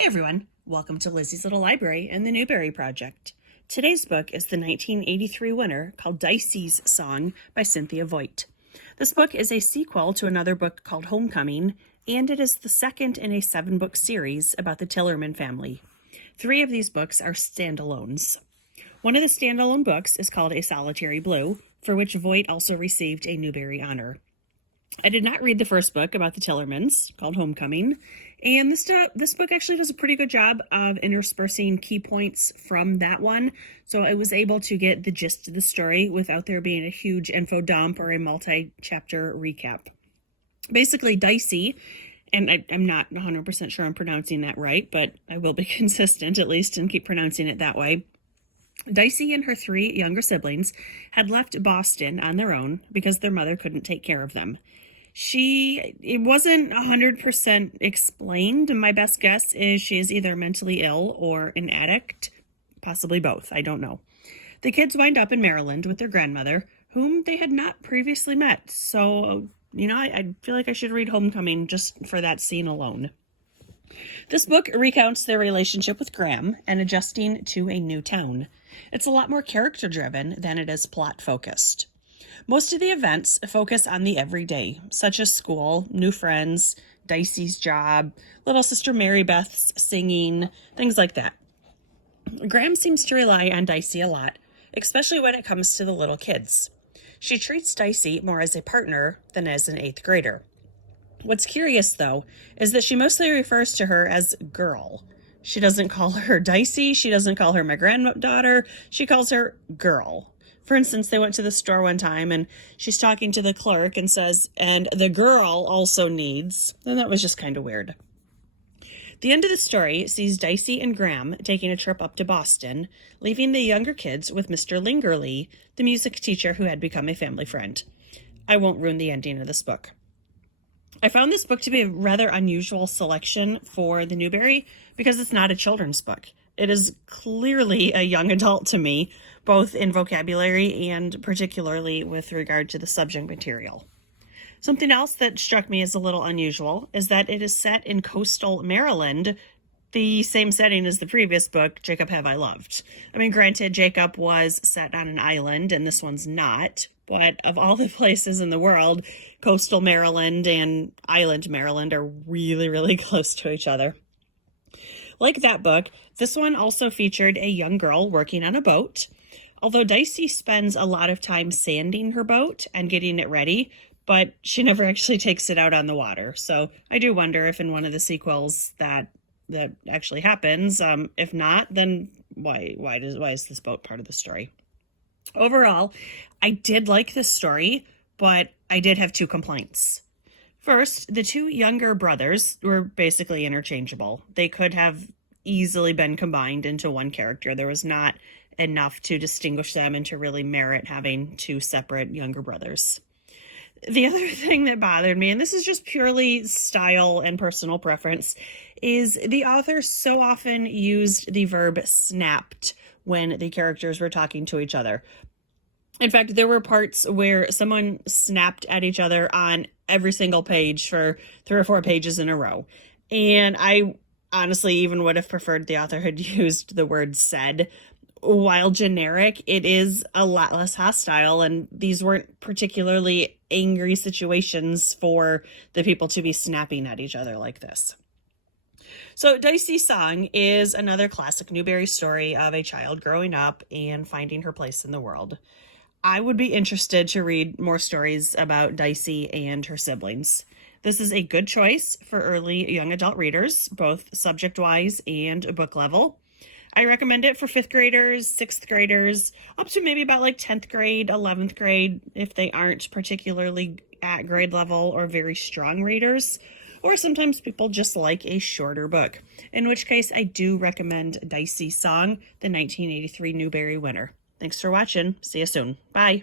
Hey everyone, welcome to Lizzie's Little Library and the Newbery Project. Today's book is the 1983 winner called Dicey's Song by Cynthia Voigt. This book is a sequel to another book called Homecoming, and it is the second in a 7-book series about the Tillerman family. 3 of these books are standalones. One of the standalone books is called A Solitary Blue, for which Voigt also received a Newbery honor. I did not read the first book about the Tillermans, called Homecoming, and this book actually does a pretty good job of interspersing key points from that one, so I was able to get the gist of the story without there being a huge info dump or a multi-chapter recap. Basically, Dicey, and I'm not 100% sure I'm pronouncing that right, but I will be consistent at least and keep pronouncing it that way. Dicey and her 3 younger siblings had left Boston on their own because their mother couldn't take care of them. It wasn't 100% explained. My best guess is she is either mentally ill or an addict, possibly both. I don't know. The kids wind up in Maryland with their grandmother, whom they had not previously met. So, I feel like I should read Homecoming just for that scene alone. This book recounts their relationship with Graham and adjusting to a new town. It's a lot more character-driven than it is plot-focused. Most of the events focus on the everyday, such as school, new friends, Dicey's job, little sister Mary Beth's singing, things like that. Graham seems to rely on Dicey a lot, especially when it comes to the little kids. She treats Dicey more as a partner than as an 8th grader. What's curious, though, is that she mostly refers to her as girl. She doesn't call her Dicey, she doesn't call her my granddaughter, she calls her girl. For instance, they went to the store one time and she's talking to the clerk and says, "And the girl also needs," and that was just kind of weird. The end of the story sees Dicey and Graham taking a trip up to Boston, leaving the younger kids with Mr. Lingerly, the music teacher who had become a family friend. I won't ruin the ending of this book. I found this book to be a rather unusual selection for the Newbery because it's not a children's book. It is clearly a young adult to me, both in vocabulary and particularly with regard to the subject material. Something else that struck me as a little unusual is that it is set in coastal Maryland, the same setting as the previous book, Jacob Have I Loved. I mean, granted, Jacob was set on an island and this one's not, but of all the places in the world, coastal Maryland and island Maryland are really, really close to each other. Like that book, this one also featured a young girl working on a boat. Although Dicey spends a lot of time sanding her boat and getting it ready, but she never actually takes it out on the water. So I do wonder if in one of the sequels that actually happens. If not, then why is this boat part of the story? Overall, I did like this story, but I did have 2 complaints. First, the 2 younger brothers were basically interchangeable. They could have easily been combined into one character. There was not enough to distinguish them and to really merit having 2 separate younger brothers. The other thing that bothered me, and this is just purely style and personal preference, is the author so often used the verb snapped when the characters were talking to each other. In fact, there were parts where someone snapped at each other on every single page for 3 or 4 pages in a row. And I honestly even would have preferred the author had used the word said. While generic, it is a lot less hostile, and these weren't particularly angry situations for the people to be snapping at each other like this. So Dicey's Song is another classic Newbery story of a child growing up and finding her place in the world. I would be interested to read more stories about Dicey and her siblings. This is a good choice for early young adult readers, both subject-wise and book level. I recommend it for 5th graders, 6th graders, up to maybe about like 10th grade, 11th grade, if they aren't particularly at grade level or very strong readers. Or sometimes people just like a shorter book, in which case I do recommend Dicey's Song, the 1983 Newbery winner. Thanks for watching. See you soon. Bye.